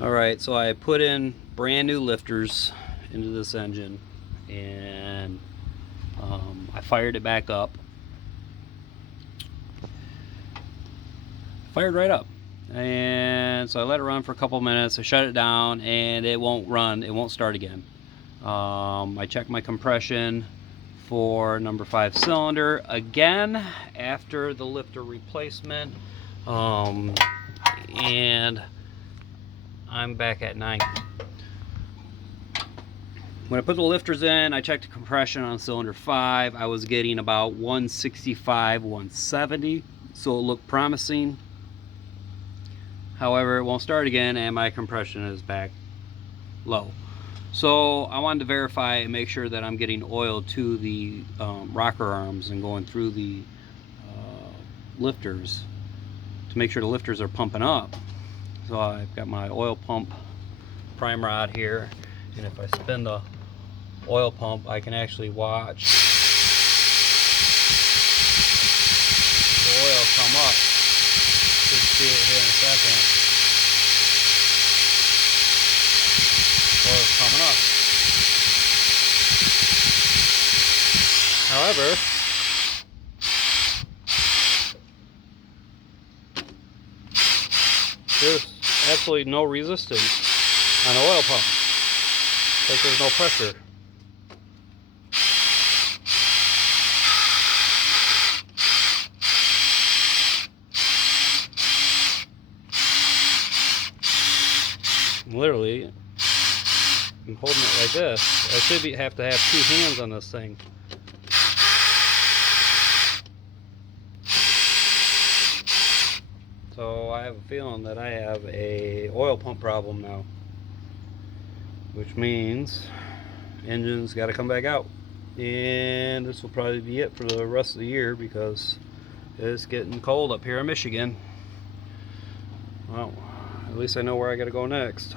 Alright, so I put in brand new lifters into this engine, and I fired it back up. Fired right up. And so I let it run for a couple minutes. I shut it down and it won't run. It won't start again. I checked my compression for number 5 cylinder again after the lifter replacement. And I'm back at 9. When I put the lifters in, I checked the compression on cylinder 5. I was getting about 165, 170, so it looked promising. However, it won't start again and my compression is back low. So I wanted to verify and make sure that I'm getting oil to the rocker arms and going through the lifters to make sure the lifters are pumping up. So I've got my oil pump prime rod here, and if I spin the oil pump, I can actually watch the oil come up. You can see it here in a second. Oil's coming up. However, there's absolutely no resistance on the oil pump. Like there's no pressure. Literally, I'm holding it like this. I should have to have 2 hands on this thing. So I have a feeling that I have a oil pump problem now, which means engine's got to come back out, and this will probably be it for the rest of the year because it's getting cold up here in Michigan. Well, at least I know where I got to go next.